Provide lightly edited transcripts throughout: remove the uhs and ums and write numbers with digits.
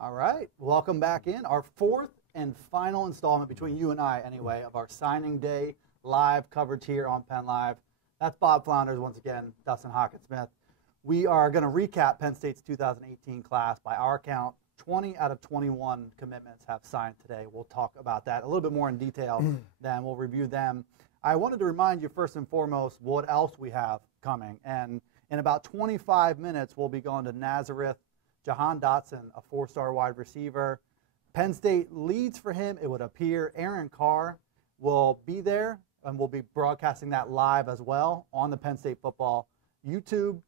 All right, welcome back in. Our fourth and final installment between you and I, anyway, of our signing day live coverage here on Penn Live. That's Bob Flounders once again, Dustin Hawkins-Smith. We are going to recap Penn State's 2018 class. By our count, 20 out of 21 commitments have signed today. We'll talk about that a little bit more in detail, then we'll review them. I wanted to remind you first and foremost what else we have coming. And in about 25 minutes, we'll be going to Nazareth. Jahan Dotson, a four-star wide receiver. Penn State leads for him, it would appear. Aaron Carr will be there, and we'll be broadcasting that live as well on the Penn State football YouTube,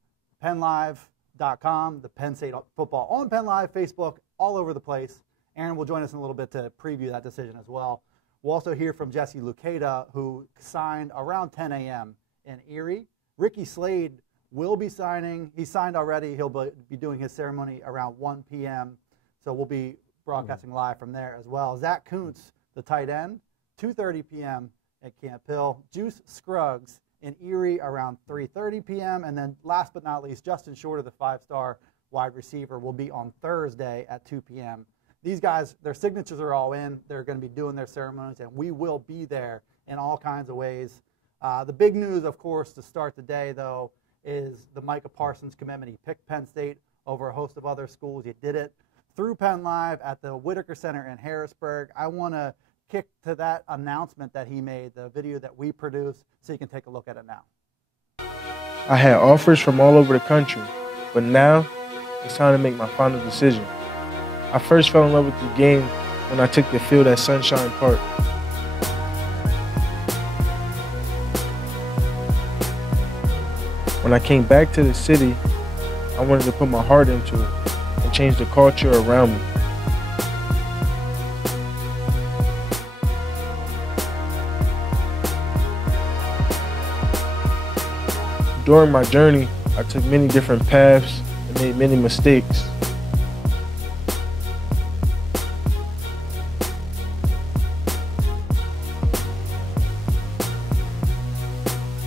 PennLive.com, the Penn State football on Penn Live, Facebook, all over the place. Aaron will join us in a little bit to preview that decision as well. We'll also hear from Jesse Lucada, who signed around 10 a.m. in Erie. Ricky Slade will be signing. He signed already. He'll be doing his ceremony around 1 p.m. So we'll be broadcasting live from there as well. Zach Kuntz, the tight end, 2:30 p.m. at Camp Hill. Juice Scruggs in Erie around 3:30 p.m. And then last but not least, Justin Shorter, the five-star wide receiver, will be on Thursday at 2 p.m. These guys, their signatures are all in. They're going to be doing their ceremonies, and we will be there in all kinds of ways. The big news, of course, to start the day, though, is the Micah Parsons commitment. He picked Penn State over a host of other schools. He did it through Penn Live at the Whitaker Center in Harrisburg. I want to kick to that announcement that he made, the video that we produced, so you can take a look at it now. I had offers from all over the country, but now it's time to make my final decision. I first fell in love with the game when I took the field at Sunshine Park. When I came back to the city, I wanted to put my heart into it and change the culture around me. During my journey, I took many different paths and made many mistakes.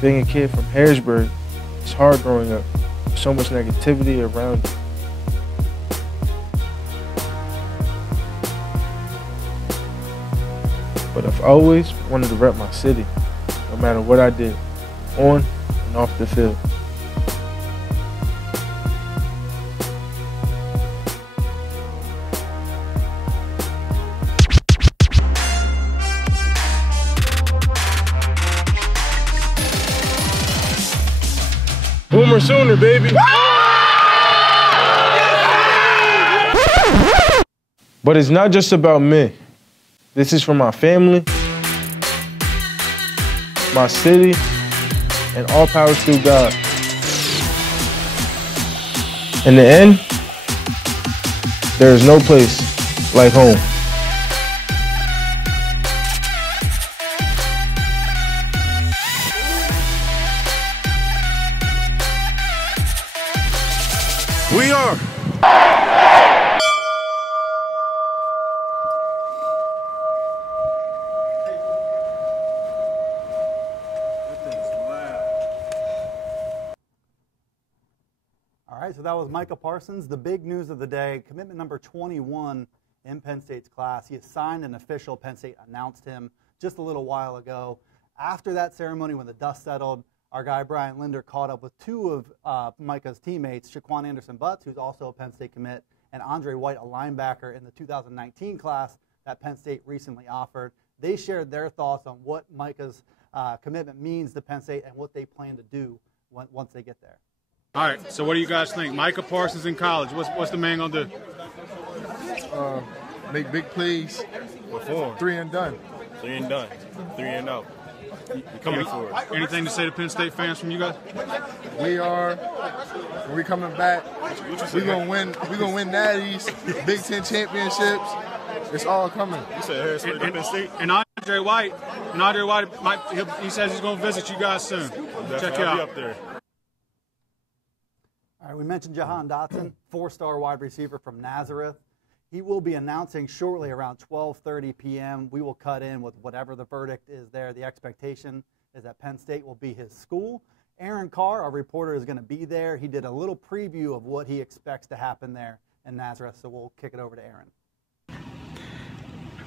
Being a kid from Harrisburg, it's hard growing up. There's so much negativity around you. But I've always wanted to rep my city, no matter what I did, on and off the field. Boomer Sooner, baby. But it's not just about me. This is for my family, my city, and all power through God. In the end, there is no place like home. We are. All right, so that was Micah Parsons. The big news of the day, commitment number 21 in Penn State's class. He has signed an official. Penn State announced him just a little while ago. After that ceremony, when the dust settled, our guy Brian Linder caught up with two of Micah's teammates, Shaquan Anderson-Butts, who's also a Penn State commit, and Andre White, a linebacker in the 2019 class that Penn State recently offered. They shared their thoughts on what Micah's commitment means to Penn State and what they plan to do once they get there. All right, so what do you guys think? Micah Parsons in college, what's the man going to do? Make big plays. Perform. 3 and done. 3 and done. 3 and out. You're coming for it. Anything to say to Penn State fans from you guys? We're coming back. We're gonna win. We're gonna win natties, Big Ten championships. It's all coming. You said Harrisburg to Penn State. And Andre White, Nadir White, he says he's going to visit you guys soon. Check you I'll out. be up there. All right, we mentioned Jahan Dotson, 4-star wide receiver from Nazareth. He will be announcing shortly around 12:30 p.m. We will cut in with whatever the verdict is there. The expectation is that Penn State will be his school. Aaron Carr, our reporter, is going to be there. He did a little preview of what he expects to happen there in Nazareth, so we'll kick it over to Aaron.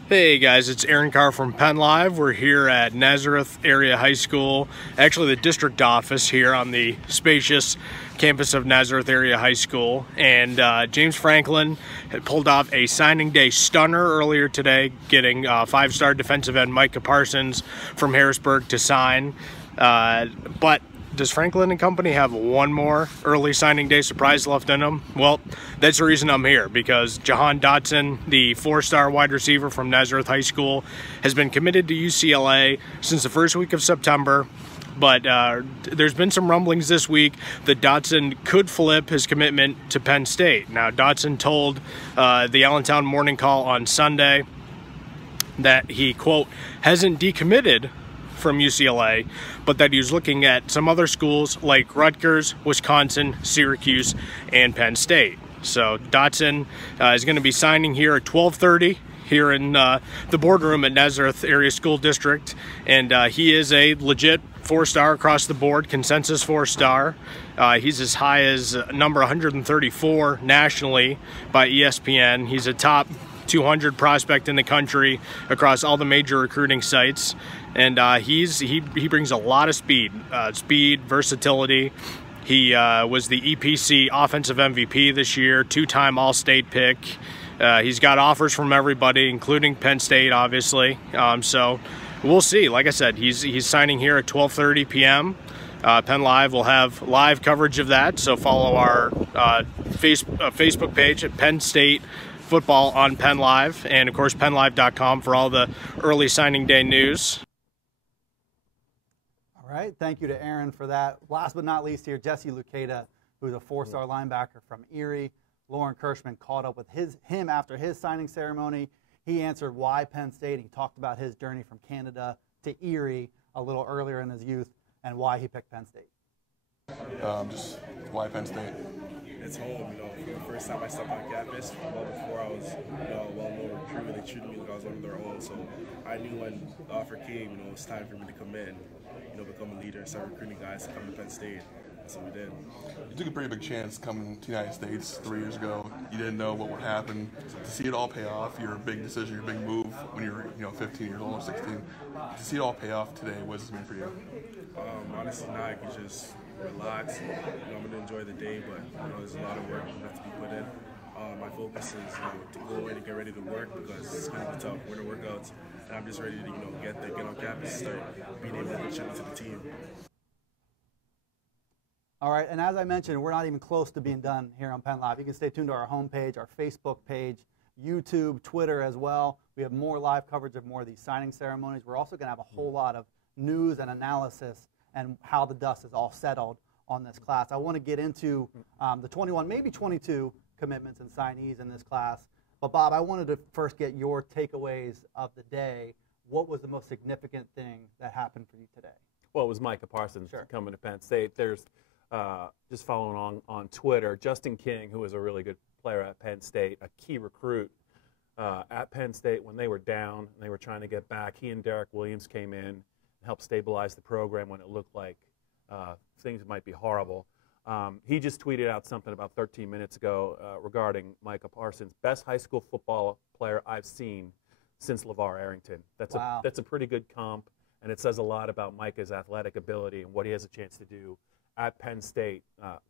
Hey guys, it's Aaron Carr from Penn Live. We're here at Nazareth Area High School, actually the district office here on the spacious campus of Nazareth Area High School. And James Franklin had pulled off a signing day stunner earlier today, getting 5-star defensive end Micah Parsons from Harrisburg to sign. But does Franklin and company have one more early signing day surprise left in them? Well, that's the reason I'm here, because Jahan Dotson, the 4-star wide receiver from Nazareth High School, has been committed to UCLA since the first week of September. But there's been some rumblings this week that Dotson could flip his commitment to Penn State. Now, Dotson told the Allentown Morning Call on Sunday that he, quote, hasn't decommitted from UCLA, but that he was looking at some other schools like Rutgers, Wisconsin, Syracuse, and Penn State. So Dotson is going to be signing here at 12:30 here in the boardroom at Nazareth Area School District, and he is a legit 4-star across the board, consensus 4-star. He's as high as number 134 nationally by ESPN. He's a top 200 prospect in the country across all the major recruiting sites, and he brings a lot of speed, versatility. He was the EPC Offensive MVP this year, 2-time All-State pick. He's got offers from everybody, including Penn State, obviously. So we'll see. Like I said, he's signing here at 12:30 p.m. Penn Live will have live coverage of that, so follow our Facebook page at Penn State Football on Penn Live, and of course PennLive.com for all the early signing day news. All right, thank you to Aaron for that. Last but not least here, Jesse Lucada, who's a 4-star linebacker from Erie. Lauren Kirschman caught up with him after his signing ceremony. He answered why Penn State. He talked about his journey from Canada to Erie a little earlier in his youth and why he picked Penn State. Just why Penn State? It's home, for the first time I stepped on campus. Well, before I was, well-known recruit, they treated me like I was one of their own. So I knew when the offer came, it was time for me to come in, become a leader and start recruiting guys to come to Penn State. So we did. You took a pretty big chance coming to the United States 3 years ago. You didn't know what would happen. To see it all pay off, your big decision, your big move when you were 15 years old or 16. To see it all pay off today, what does it mean for you? Honestly, now I can just relax. I'm going to enjoy the day, but there's a lot of work that has to be put in. My focus is to go in and get ready to work, because it's going to be tough winter workouts, and I'm just ready to get on campus and start being able to contribute to the team. All right, and as I mentioned, we're not even close to being done here on Penn Live. You can stay tuned to our homepage, our Facebook page, YouTube, Twitter as well. We have more live coverage of more of these signing ceremonies. We're also going to have a whole lot of news and analysis and how the dust is all settled on this class. I want to get into the 21, maybe 22 commitments and signees in this class. But Bob, I wanted to first get your takeaways of the day. What was the most significant thing that happened for you today? Well, it was Micah Parsons coming to Penn State. There's just following on Twitter, Justin King, who was a really good player at Penn State, a key recruit at Penn State when they were down and they were trying to get back. He and Derek Williams came in and helped stabilize the program when it looked like things might be horrible. He just tweeted out something about 13 minutes ago regarding Micah Parsons, best high school football player I've seen since LeVar Arrington. That's a pretty good comp, and it says a lot about Micah's athletic ability and what he has a chance to do at Penn State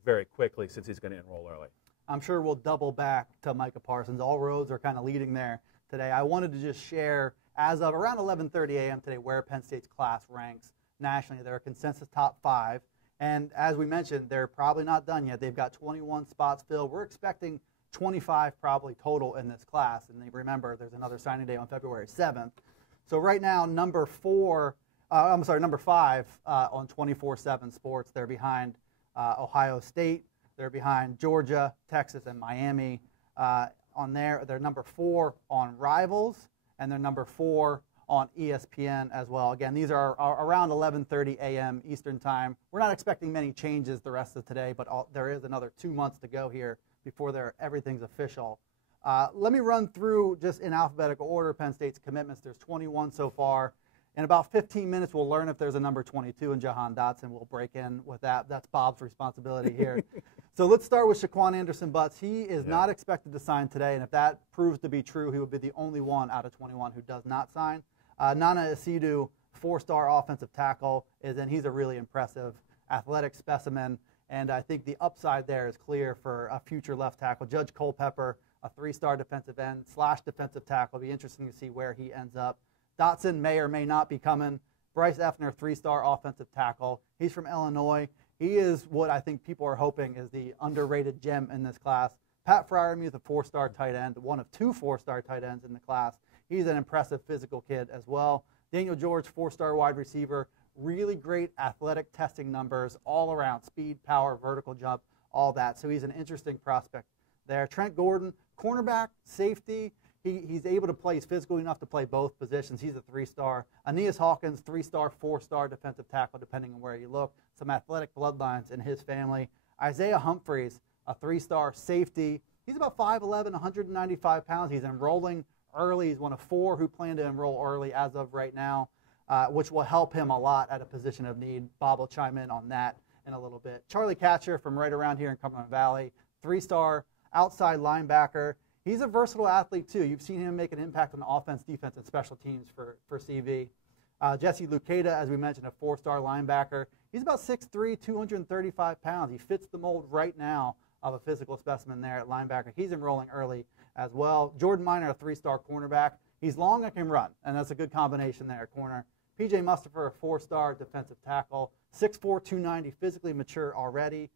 very quickly, since he's going to enroll early. I'm sure we'll double back to Micah Parsons. All roads are kind of leading there today. I wanted to just share, as of around 11:30 a.m. today, where Penn State's class ranks nationally. They're a consensus top 5. And as we mentioned, they're probably not done yet. They've got 21 spots filled. We're expecting 25 probably total in this class. And remember, there's another signing day on February 7th. So right now, number 5 on 24/7 Sports. They're behind Ohio State. They're behind Georgia, Texas, and Miami. On there, they're number 4 on Rivals, and they're number 4 on ESPN as well. Again, these are around 11:30 a.m. Eastern Time. We're not expecting many changes the rest of today, but there is another 2 months to go here before everything's official. Let me run through just in alphabetical order Penn State's commitments. There's 21 so far. In about 15 minutes, we'll learn if there's a number 22, and Jahan Dotson will break in with that. That's Bob's responsibility here. So let's start with Shaquan Anderson-Butts. He is not expected to sign today, and if that proves to be true, he would be the only one out of 21 who does not sign. Nana Isidu, 4-star offensive tackle, he's a really impressive athletic specimen, and I think the upside there is clear for a future left tackle. Judge Culpepper, a 3-star defensive end / defensive tackle. It'll be interesting to see where he ends up. Dotson may or may not be coming. Bryce Effner, 3-star offensive tackle. He's from Illinois. He is what I think people are hoping is the underrated gem in this class. Pat Freiermuth, a 4-star tight end, one of 2 4-star tight ends in the class. He's an impressive physical kid as well. Daniel George, 4-star wide receiver. Really great athletic testing numbers all around, speed, power, vertical jump, all that. So he's an interesting prospect there. Trent Gordon, cornerback, safety. He's able to play. He's physical enough to play both positions. He's a 3-star. Aeneas Hawkins, 3-star, 4-star defensive tackle, depending on where you look. Some athletic bloodlines in his family. Isaiah Humphries, a 3-star safety. He's about 5'11", 195 pounds. He's enrolling early. He's one of 4 who plan to enroll early as of right now, which will help him a lot at a position of need. Bob will chime in on that in a little bit. Charlie Katcher from right around here in Cumberland Valley, 3-star outside linebacker. He's a versatile athlete, too. You've seen him make an impact on offense, defense, and special teams for CV. Jesse Luketa, as we mentioned, a 4-star linebacker. He's about 6'3", 235 pounds. He fits the mold right now of a physical specimen there at linebacker. He's enrolling early as well. Jordan Minor, a 3-star cornerback. He's long and can run, and that's a good combination there at corner. P.J. Mustapher, a 4-star defensive tackle. 6'4", 290, physically mature already.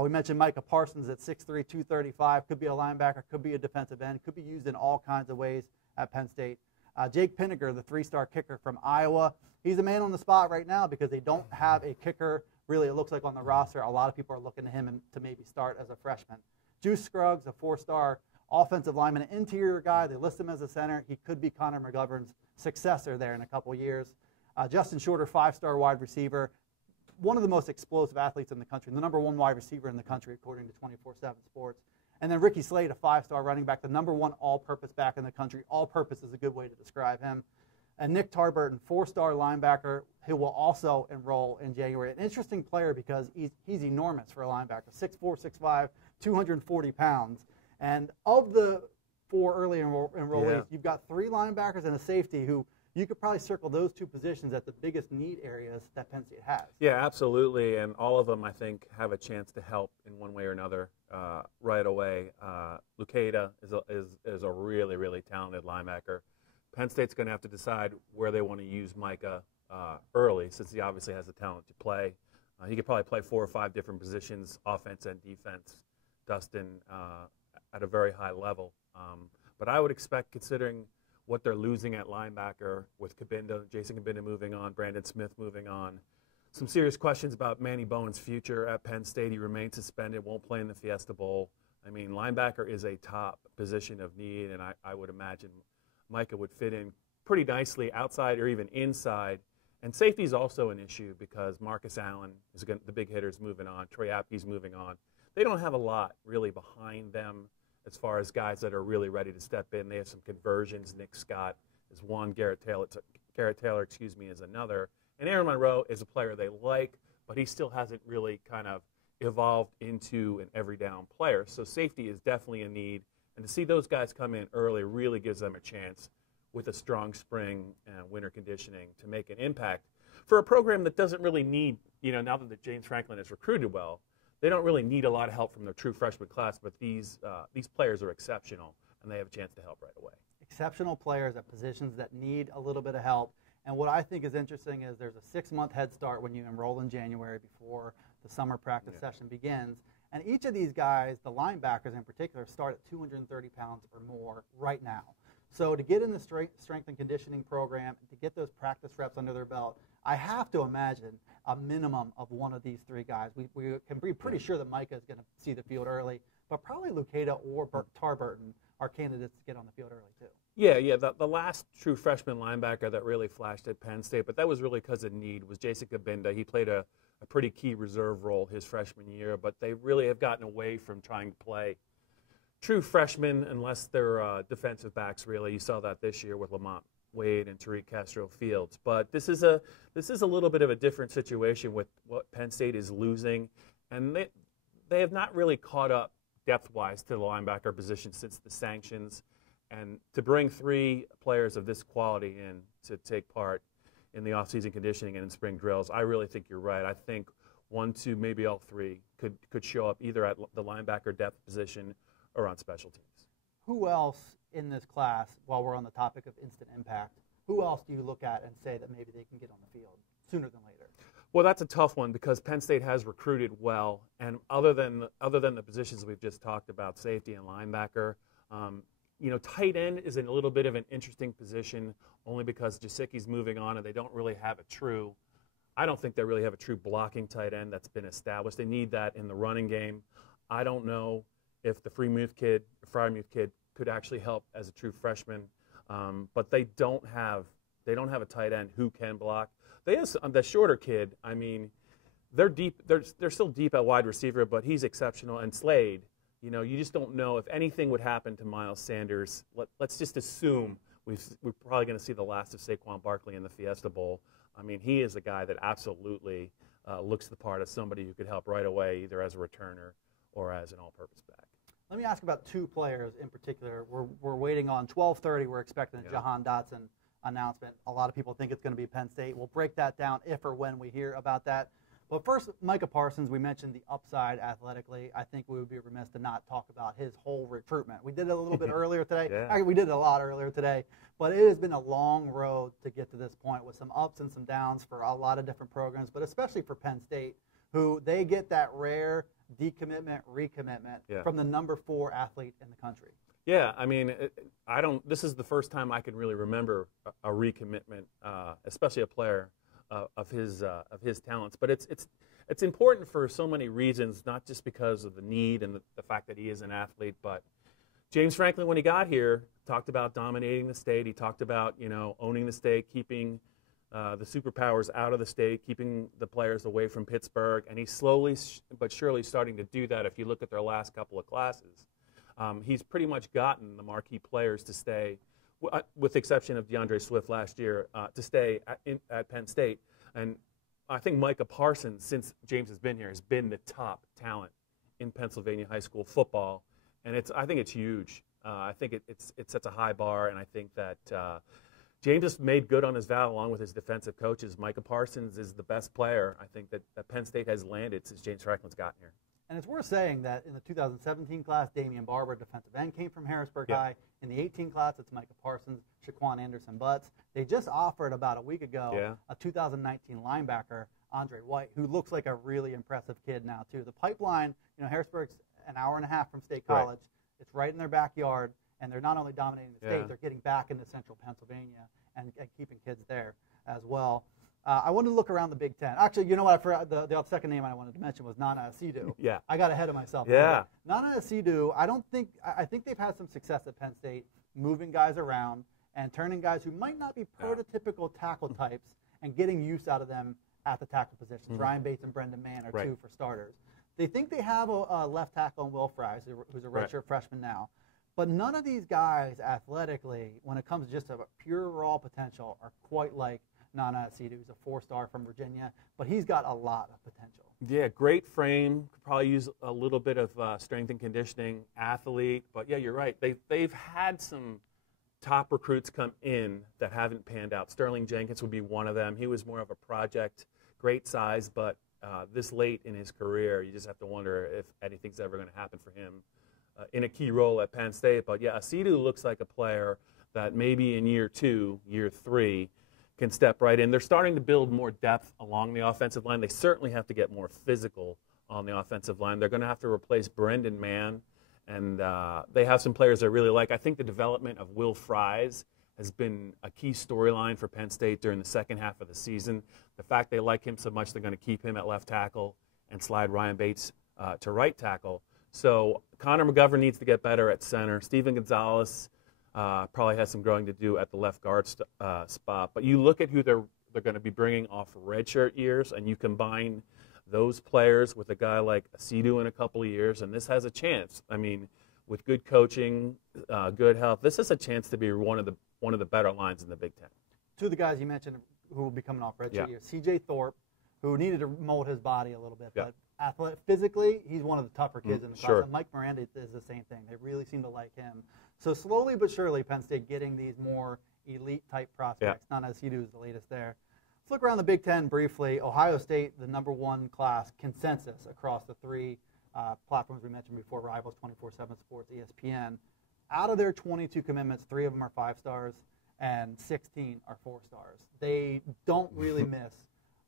We mentioned Micah Parsons at 6'3", 235. Could be a linebacker, could be a defensive end, could be used in all kinds of ways at Penn State. Jake Pinniger, the 3-star kicker from Iowa. He's a man on the spot right now because they don't have a kicker, really, it looks like, on the roster. A lot of people are looking to him to maybe start as a freshman. Juice Scruggs, a 4-star offensive lineman, an interior guy. They list him as a center. He could be Connor McGovern's successor there in a couple years. Justin Shorter, 5-star wide receiver. One of the most explosive athletes in the country, the number 1 wide receiver in the country, according to 24/7 Sports. And then Ricky Slade, a 5-star running back, the number 1 all-purpose back in the country. All-purpose is a good way to describe him. And Nick Tarburton, 4-star linebacker, who will also enroll in January. An interesting player because he's enormous for a linebacker, 6'4", 6'5", 240 pounds. And of the 4 early enrollees, you've got 3 linebackers and a safety who you could probably circle those 2 positions at the biggest need areas that Penn State has. Yeah, absolutely, and all of them, I think, have a chance to help in one way or another right away. Luketa is a really, really talented linebacker. Penn State's going to have to decide where they want to use Micah early, since he obviously has the talent to play. He could probably play 4 or 5 different positions, offense and defense, Dustin, at a very high level. But I would expect, considering what they're losing at linebacker with Jason Cabinda moving on, Brandon Smith moving on. Some serious questions about Manny Bowen's future at Penn State. He remains suspended, won't play in the Fiesta Bowl. I mean, linebacker is a top position of need, and I would imagine Micah would fit in pretty nicely outside or even inside. And safety is also an issue because Marcus Allen, the big hitter's moving on. Troy Apke's moving on. They don't have a lot really behind them as far as guys that are really ready to step in. They have some conversions. Nick Scott is one. Garrett Taylor, is another. And Aaron Monroe is a player they like, but he still hasn't really kind of evolved into an every down player. So safety is definitely a need. And to see those guys come in early really gives them a chance with a strong spring and winter conditioning to make an impact for a program that doesn't really need, now that James Franklin has recruited well, they don't really need a lot of help from their true freshman class, but these players are exceptional, and they have a chance to help right away. Exceptional players at positions that need a little bit of help. And what I think is interesting is there's a 6-month head start when you enroll in January before the summer practice session begins. And each of these guys, the linebackers in particular, start at 230 pounds or more right now. So to get in the strength and conditioning program, to get those practice reps under their belt, I have to imagine a minimum of one of these 3 guys. We can be pretty sure that Micah is going to see the field early, but probably Luketa or Tarburton are candidates to get on the field early too. Yeah. The last true freshman linebacker that really flashed at Penn State, but that was really because of need, was Jason Kabinda. He played a pretty key reserve role his freshman year, but they really have gotten away from trying to play true freshmen unless they're defensive backs, really. You saw that this year with Lamont Wade and Tariq Castro-Fields. But this is a little bit of a different situation with what Penn State is losing, and they have not really caught up depth-wise to the linebacker position since the sanctions. And to bring 3 players of this quality in to take part in the off-season conditioning and in spring drills, I really think you're right. I think 1, 2, maybe all 3 could show up either at the linebacker depth position or on special teams. Who else in this class, while we're on the topic of instant impact, who else do you look at and say that maybe they can get on the field sooner than later? Well, that's a tough one because Penn State has recruited well, and other than the positions we've just talked about, safety and linebacker, tight end is in a little bit of an interesting position only because Jasicki's moving on and they don't really have I don't think they really have a true blocking tight end that's been established. They need that in the running game. I don't know if the Freiermuth kid could actually help as a true freshman, but they don't have a tight end who can block. They have the shorter kid. I mean, they're deep. They're still deep at wide receiver, but he's exceptional. And Slade, you just don't know if anything would happen to Miles Sanders. Let's just assume we're probably going to see the last of Saquon Barkley in the Fiesta Bowl. I mean, he is a guy that absolutely looks the part of somebody who could help right away, either as a returner or as an all-purpose back. Let me ask about 2 players in particular. We're waiting on 12:30. We're expecting a Jahan Dotson announcement. A lot of people think it's going to be Penn State. We'll break that down if or when we hear about that. But first, Micah Parsons, we mentioned the upside athletically. I think we would be remiss to not talk about his whole recruitment. We did it a little bit earlier today. Yeah. We did it a lot earlier today. But it has been a long road to get to this point with some ups and some downs for a lot of different programs, but especially for Penn State, who they get that rare decommitment, recommitment from the number 4 athlete in the country. Yeah, I mean, this is the first time I can really remember a recommitment, especially a player of his talents. But it's important for so many reasons, not just because of the need and the fact that he is an athlete, but James Franklin, when he got here, talked about dominating the state. He talked about, owning the state, keeping the superpowers out of the state, keeping the players away from Pittsburgh, and he's slowly but surely starting to do that. If you look at their last couple of classes, he's pretty much gotten the marquee players to stay, with the exception of DeAndre Swift last year, to stay at Penn State. And I think Micah Parsons, since James has been here, has been the top talent in Pennsylvania high school football, and I think it's huge. I think it sets a high bar, and I think that James has made good on his vow along with his defensive coaches. Micah Parsons is the best player, I think, that Penn State has landed since James Franklin's gotten here. And it's worth saying that in the 2017 class, Damian Barber, defensive end, came from Harrisburg High. In the 18 class, it's Micah Parsons, Shaquan Anderson-Butts. They just offered about a week ago a 2019 linebacker, Andre White, who looks like a really impressive kid now, too. The pipeline, Harrisburg's an hour and a half from State College. It's right in their backyard, and they're not only dominating the state, they're getting back into central Pennsylvania and keeping kids there as well. I wanted to look around the Big Ten. Actually, you know what? I forgot the second name I wanted to mention was Nana Asidu. I got ahead of myself. Nana Asidu, I think they've had some success at Penn State moving guys around and turning guys who might not be prototypical tackle types and getting use out of them at the tackle positions. Ryan Bates and Brendan Mann are 2 for starters. They think they have a left tackle in Will Fries, who's a redshirt freshman now. But none of these guys athletically, when it comes just to pure raw potential, are quite like Nana Asidu, who's a 4-star from Virginia, but he's got a lot of potential. Yeah, great frame. Could probably use a little bit of strength and conditioning, athlete. But yeah, you're right. They've had some top recruits come in that haven't panned out. Sterling Jenkins would be one of them. He was more of a project, great size, but this late in his career, you just have to wonder if anything's ever going to happen for him in a key role at Penn State. But yeah, Asidu looks like a player that maybe in year 2, year 3, can step right in. They're starting to build more depth along the offensive line. They certainly have to get more physical on the offensive line. They're going to have to replace Brendan Mann, and they have some players I really like. I think the development of Will Fries has been a key storyline for Penn State during the second half of the season. The fact they like him so much, they're going to keep him at left tackle and slide Ryan Bates to right tackle. So Connor McGovern needs to get better at center. Steven Gonzalez, Probably has some growing to do at the left guard spot. But you look at who they're going to be bringing off redshirt years, and you combine those players with a guy like Asidu in a couple of years, and this has a chance. I mean, with good coaching, good health, this is a chance to be one of the better lines in the Big Ten. Two of the guys you mentioned who will be coming off redshirt years, C.J. Thorpe, who needed to mold his body a little bit, but physically, he's one of the tougher kids in the class. And Mike Miranda is the same thing. They really seem to like him. So slowly but surely, Penn State getting these more elite-type prospects. Not as Asidu is the latest there. Let's look around the Big Ten briefly. Ohio State, the #1 class consensus across the three platforms we mentioned before, Rivals, 24/7 Sports, ESPN. Out of their 22 commitments, 3 of them are 5 stars and 16 are 4 stars. They don't really miss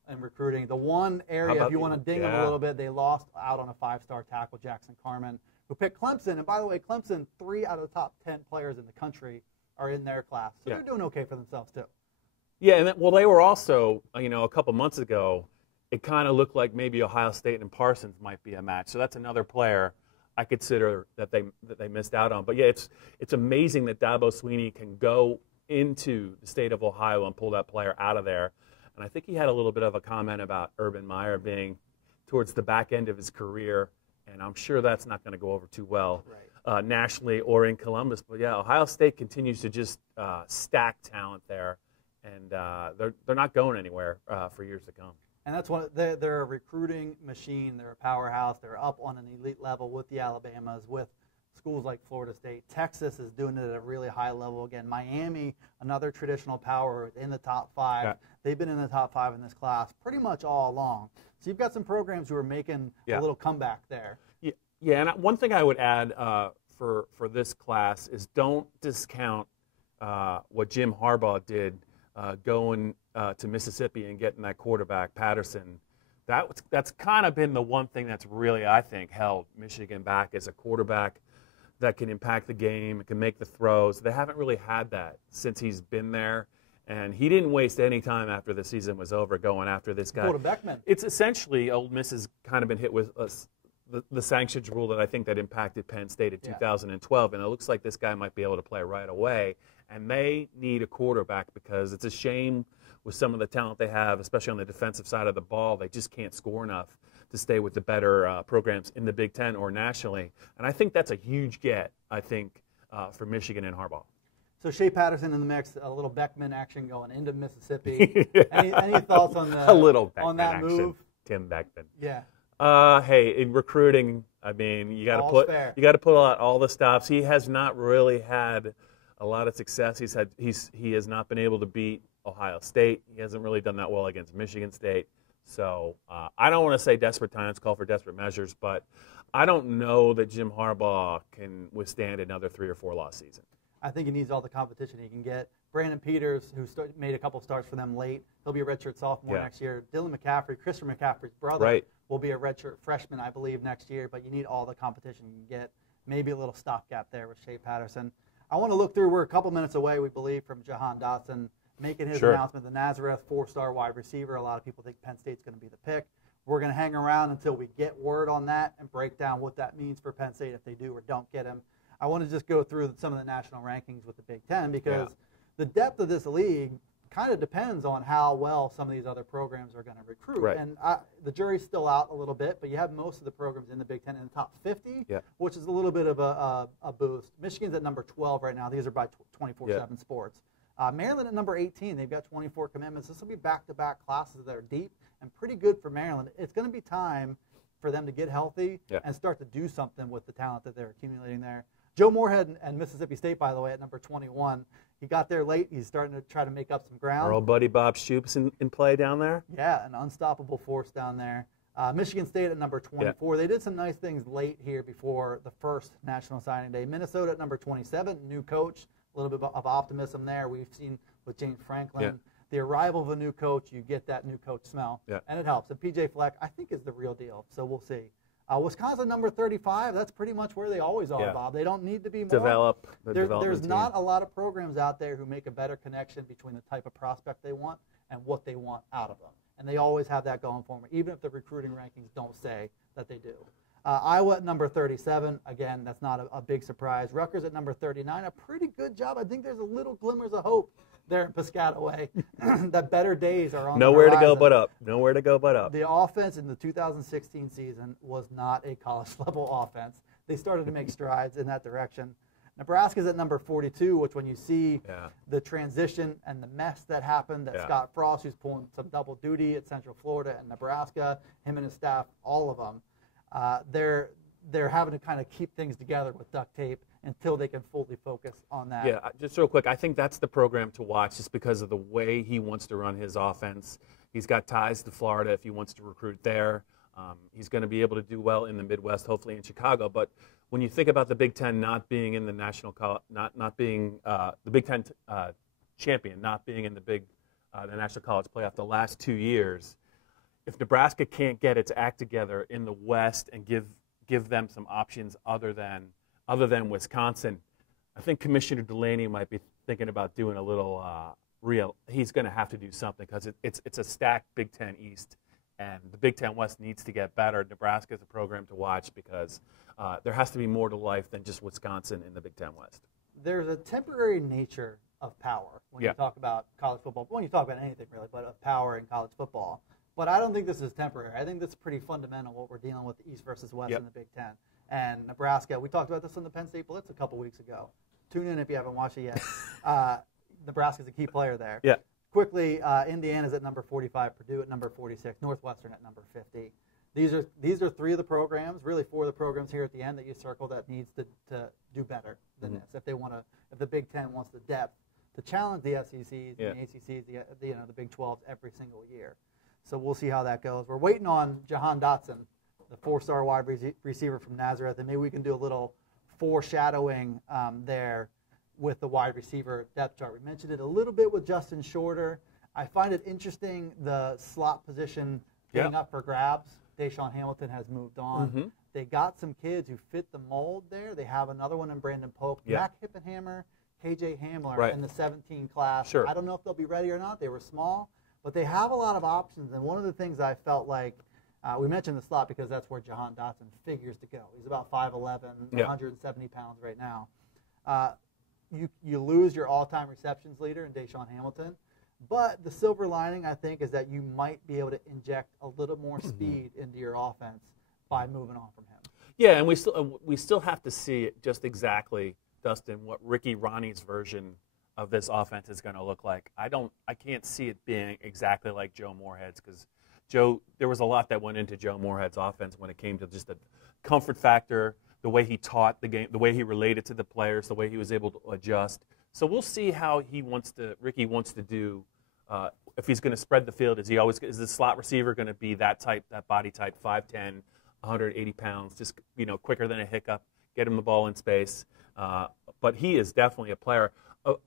in recruiting. The one area, if you want to ding them a little bit, they lost out on a 5-star tackle, Jackson Carman, who picked Clemson. And by the way, Clemson, 3 out of the top 10 players in the country are in their class. So they're doing okay for themselves too. Yeah, and well, they were also, a couple months ago, it kind of looked like maybe Ohio State and Parsons might be a match. So that's another player I consider that they missed out on. But yeah, it's amazing that Dabo Swinney can go into the state of Ohio and pull that player out of there. And I think he had a little bit of a comment about Urban Meyer being towards the back end of his career, and I'm sure that's not going to go over too well nationally or in Columbus. But yeah, Ohio State continues to just stack talent there, and they're not going anywhere for years to come. And that's one. They're a recruiting machine. They're a powerhouse. They're up on an elite level with the Alabamas, with schools like Florida State. Texas is doing it at a really high level again. Miami, another traditional power in the top 5. Yeah. They've been in the top 5 in this class pretty much all along. So you've got some programs who are making a little comeback there. Yeah, and one thing I would add for this class is don't discount what Jim Harbaugh did going to Mississippi and getting that quarterback, Patterson. That's kind of been the one thing that's really, I think, held Michigan back as a quarterback that can impact the game, can make the throws. They haven't really had that since he's been there. And he didn't waste any time after the season was over going after this guy. Beckman. It's essentially, Ole Miss has kind of been hit with the sanctions rule that I think that impacted Penn State in 2012. And it looks like this guy might be able to play right away. And they need a quarterback because it's a shame with some of the talent they have, especially on the defensive side of the ball. They just can't score enough to stay with the better programs in the Big Ten or nationally. And I think that's a huge get, I think, for Michigan and Harbaugh. So Shea Patterson in the mix, a little Beckman action going into Mississippi. Any thoughts on a little Beckman on that action. move? Tim Beckman. Yeah. Hey, in recruiting, I mean, you got to put out all the stops. He has not really had a lot of success. He has not been able to beat Ohio State. He hasn't really done that well against Michigan State. So I don't want to say desperate times call for desperate measures, but I don't know that Jim Harbaugh can withstand another 3 or 4 loss season. I think he needs all the competition he can get. Brandon Peters, who made a couple starts for them late, he'll be a redshirt sophomore next year. Dylan McCaffrey, Christian McCaffrey's brother, will be a redshirt freshman, I believe, next year. But you need all the competition you can get. Maybe a little stopgap there with Shea Patterson. I want to look through. We're a couple minutes away, we believe, from Jahan Dotson making his announcement. The Nazareth 4-star wide receiver. A lot of people think Penn State's going to be the pick. We're going to hang around until we get word on that and break down what that means for Penn State if they do or don't get him. I want to just go through some of the national rankings with the Big Ten because the depth of this league kind of depends on how well some of these other programs are going to recruit. Right. And the jury's still out a little bit, but you have most of the programs in the Big Ten in the top 50, which is a little bit of a boost. Michigan's at number 12 right now. These are by 24/7 Sports. Maryland at number 18. They've got 24 commitments. This will be back-to-back classes that are deep and pretty good for Maryland. It's going to be time for them to get healthy and start to do something with the talent that they're accumulating there. Joe Moorhead and Mississippi State, by the way, at number 21. He got there late. He's starting to try to make up some ground. Our old buddy Bob Stoops in play down there. Yeah, an unstoppable force down there. Michigan State at number 24. They did some nice things late here before the first National Signing Day. Minnesota at number 27, new coach. A little bit of optimism there. We've seen with James Franklin. The arrival of a new coach, you get that new coach smell, and it helps. And P.J. Fleck, I think, is the real deal, so we'll see. Wisconsin, number 35, that's pretty much where they always are, Bob. They don't need to be more. There's not a lot of programs out there who make a better connection between the type of prospect they want and what they want out of them. And they always have that going for them, even if the recruiting rankings don't say that they do. Iowa at number 37. Again, that's not a big surprise. Rutgers at number 39. A pretty good job. I think there's a little glimmers of hope there in Piscataway. That better days are on Nowhere the to go horizon. but up. Nowhere to go but up. The offense in the 2016 season was not a college-level offense. They started to make strides in that direction. Nebraska's at number 42, which when you see the transition and the mess that happened, that Scott Frost, who's pulling some double duty at Central Florida and Nebraska, him and his staff, all of them, they're having to kind of keep things together with duct tape until they can fully focus on that. Yeah, just real quick, I think that's the program to watch just because of the way he wants to run his offense. He's got ties to Florida if he wants to recruit there. He's going to be able to do well in the Midwest, hopefully in Chicago. But when you think about the Big Ten not being in the not being the Big Ten champion, not being in the National College Playoff the last 2 years, if Nebraska can't get its act together in the West and give them some options other than Wisconsin, I think Commissioner Delaney might be thinking about doing a little he's going to have to do something because it's a stacked Big Ten East, and the Big Ten West needs to get better. Nebraska is a program to watch because there has to be more to life than just Wisconsin in the Big Ten West. There's a temporary nature of power when you talk about college football, when you talk about anything really, but of power in college football. But I don't think this is temporary. I think this is pretty fundamental, what we're dealing with, the East versus West in the Big Ten. And Nebraska, we talked about this on the Penn State Blitz a couple weeks ago. Tune in if you haven't watched it yet. Nebraska's a key player there. Yeah. Quickly, Indiana's at number 45, Purdue at number 46, Northwestern at number 50. These are three of the programs, really four of the programs here at the end that you circle that needs to do better than this. If the Big Ten wants the depth to challenge the SECs, the ACCs, the Big 12s every single year. So we'll see how that goes. We're waiting on Jahan Dotson, the four-star wide receiver from Nazareth, and maybe we can do a little foreshadowing there with the wide receiver depth chart. We mentioned it a little bit with Justin Shorter. I find it interesting the slot position being up for grabs. Deshaun Hamilton has moved on. They got some kids who fit the mold there. They have another one in Brandon Pope. Mac Hippenhammer, KJ Hamler in the 17 class. Sure. I don't know if they'll be ready or not. They were small, but they have a lot of options. And one of the things I felt like, we mentioned the slot because that's where Jahan Dotson figures to go. He's about 5'11", 170 pounds right now. You lose your all-time receptions leader in Deshaun Hamilton. But the silver lining, I think, is that you might be able to inject a little more speed into your offense by moving on from him. Yeah, and we still have to see it just exactly, Dustin, what Ricky Ronnie's version of this offense is going to look like. I can't see it being exactly like Joe Moorhead's because there was a lot that went into Joe Moorhead's offense when it came to just the comfort factor, the way he taught the game, the way he related to the players, the way he was able to adjust. So we'll see how Ricky wants to do. If he's going to spread the field, is the slot receiver going to be that body type, 5'10", 180 pounds, just quicker than a hiccup, get him the ball in space. But he is definitely a player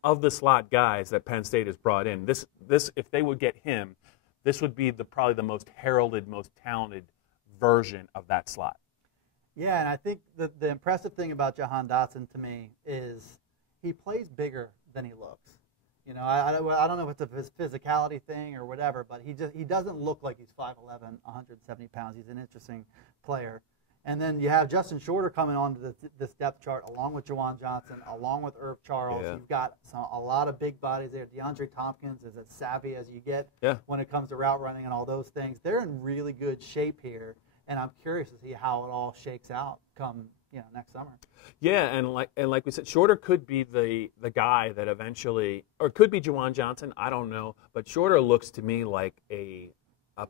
of the slot guys that Penn State has brought in. This if they would get him, this would be probably the most heralded, most talented version of that slot. Yeah, and I think the impressive thing about Jahan Dotson to me is he plays bigger than he looks. I don't know if it's his physicality thing or whatever, but he doesn't look like he's 5'11", 170 pounds. He's an interesting player. And then you have Justin Shorter coming onto this depth chart along with Juwan Johnson, along with Irv Charles. Yeah. You've got a lot of big bodies there. DeAndre Tompkins is as savvy as you get when it comes to route running and all those things. They're in really good shape here, and I'm curious to see how it all shakes out come next summer. Yeah, and like we said, Shorter could be the guy that eventually, or it could be Juwan Johnson. I don't know, but Shorter looks to me like a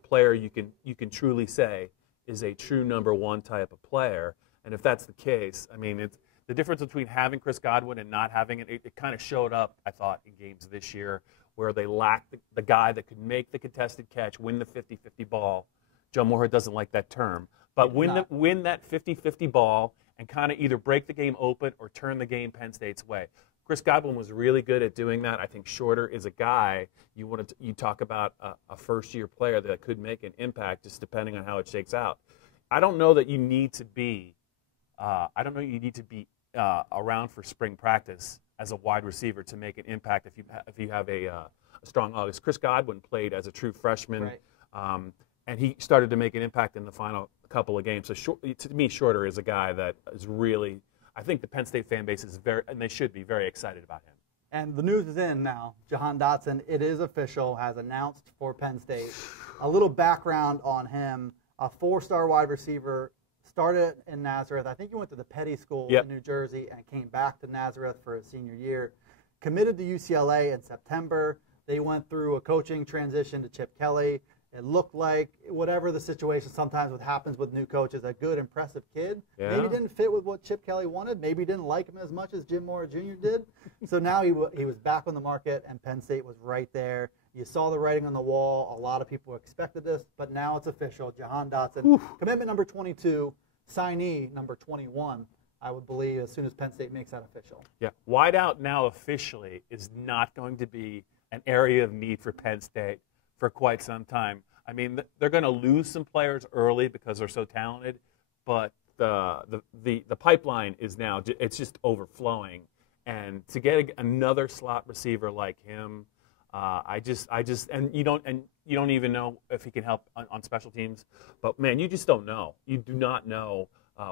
player you can truly say is a true number one type of player. And if that's the case, I mean, it's the difference between having Chris Godwin and not having it. It kind of showed up, I thought, in games this year where they lacked the guy that could make the contested catch, win the 50-50 ball. Joe Moorhead doesn't like that term, but win that 50-50 ball and kind of either break the game open or turn the game Penn State's way. Chris Godwin was really good at doing that. I think Shorter is a guy you talk about a first-year player that could make an impact just depending on how it shakes out. I don't know that you need to be around for spring practice as a wide receiver to make an impact if you have a strong August. Chris Godwin played as a true freshman. Right. And he started to make an impact in the final couple of games. So to me, Shorter is a guy that is really, I think the Penn State fan base is and they should be very excited about him. And the news is in now. Jahan Dotson, it is official, has announced for Penn State. A little background on him, a 4-star wide receiver, started in Nazareth. I think he went to the Petty School in New Jersey and came back to Nazareth for his senior year. Committed to UCLA in September. They went through a coaching transition to Chip Kelly. It looked like, whatever the situation, sometimes what happens with new coaches, a good, impressive kid. Yeah. Maybe didn't fit with what Chip Kelly wanted. Maybe didn't like him as much as Jim Mora Jr. did. So now he was back on the market, and Penn State was right there. You saw the writing on the wall. A lot of people expected this, but now it's official. Jahan Dotson, commitment number 22, signee number 21, I would believe, as soon as Penn State makes that official. Yeah, wideout now officially is not going to be an area of need for Penn State for quite some time. I mean, they're going to lose some players early because they're so talented, but the pipeline is now, it's just overflowing. And to get another slot receiver like him, and you don't even know if he can help on special teams. But man, you just don't know. You do not know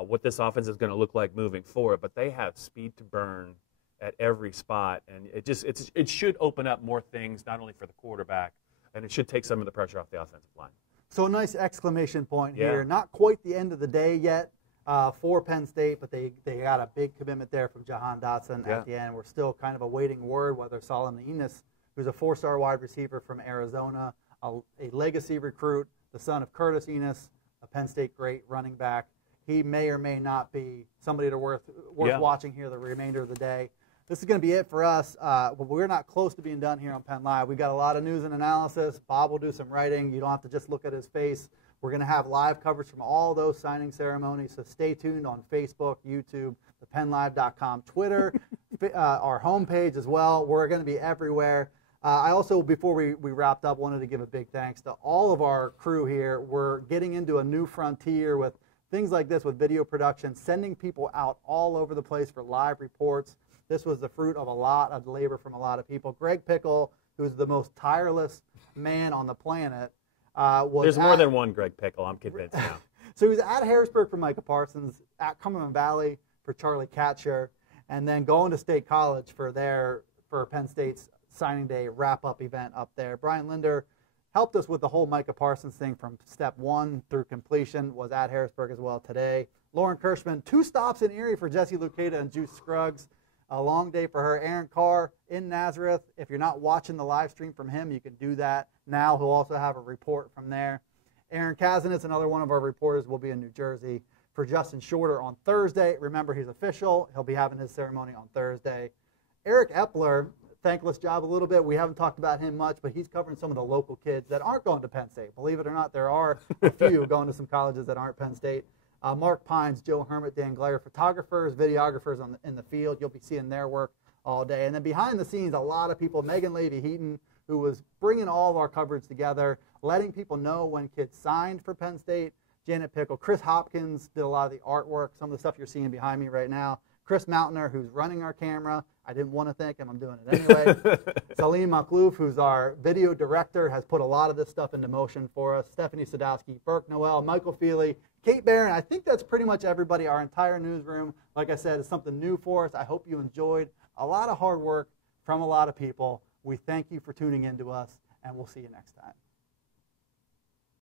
what this offense is going to look like moving forward. But they have speed to burn at every spot, and it should open up more things, not only for the quarterback, and it should take some of the pressure off the offensive line. So a nice exclamation point here. Not quite the end of the day yet for Penn State, but they got a big commitment there from Jahan Dotson at the end. We're still kind of awaiting word whether Solomon Aeneas, who's a 4-star wide receiver from Arizona, a legacy recruit, the son of Curtis Aeneas, a Penn State great running back. He may or may not be somebody to worth watching here the remainder of the day. This is going to be it for us. We're not close to being done here on Penn Live. We've got a lot of news and analysis. Bob will do some writing. You don't have to just look at his face. We're going to have live coverage from all those signing ceremonies, so stay tuned on Facebook, YouTube, thepenlive.com, Twitter, our homepage as well. We're going to be everywhere. I also, before we wrapped up, wanted to give a big thanks to all of our crew here. We're getting into a new frontier with things like this, with video production, sending people out all over the place for live reports. This was the fruit of a lot of labor from a lot of people. Greg Pickle, who's the most tireless man on the planet, There's more than one Greg Pickle, I'm convinced now. So he was at Harrisburg for Micah Parsons, at Cumberland Valley for Charlie Katcher, and then going to State College for Penn State's signing day wrap-up event up there. Brian Linder helped us with the whole Micah Parsons thing from step 1 through completion, was at Harrisburg as well today. Lauren Kirschman, 2 stops in Erie for Jesse Lucchetta and Juice Scruggs. A long day for her. Aaron Carr in Nazareth. If you're not watching the live stream from him, you can do that now. He'll also have a report from there. Aaron Kazinitz, another one of our reporters, will be in New Jersey for Justin Shorter on Thursday. Remember, he's official. He'll be having his ceremony on Thursday. Eric Epler, thankless job a little bit. We haven't talked about him much, but he's covering some of the local kids that aren't going to Penn State. Believe it or not, there are a few going to some colleges that aren't Penn State. Mark Pines, Joe Hermit, Dan Glare, photographers, videographers in the field. You'll be seeing their work all day. And then behind the scenes, a lot of people. Megan Levy-Heaton, who was bringing all of our coverage together, letting people know when kids signed for Penn State. Janet Pickle. Chris Hopkins did a lot of the artwork, some of the stuff you're seeing behind me right now. Chris Mountainer, who's running our camera. I didn't want to thank him. I'm doing it anyway. Salim Maklouf, who's our video director, has put a lot of this stuff into motion for us. Stephanie Sadowski, Burke Noel, Michael Feely, Kate Barron. I think that's pretty much everybody. Our entire newsroom, like I said, is something new for us. I hope you enjoyed. A lot of hard work from a lot of people. We thank you for tuning in to us, and we'll see you next time.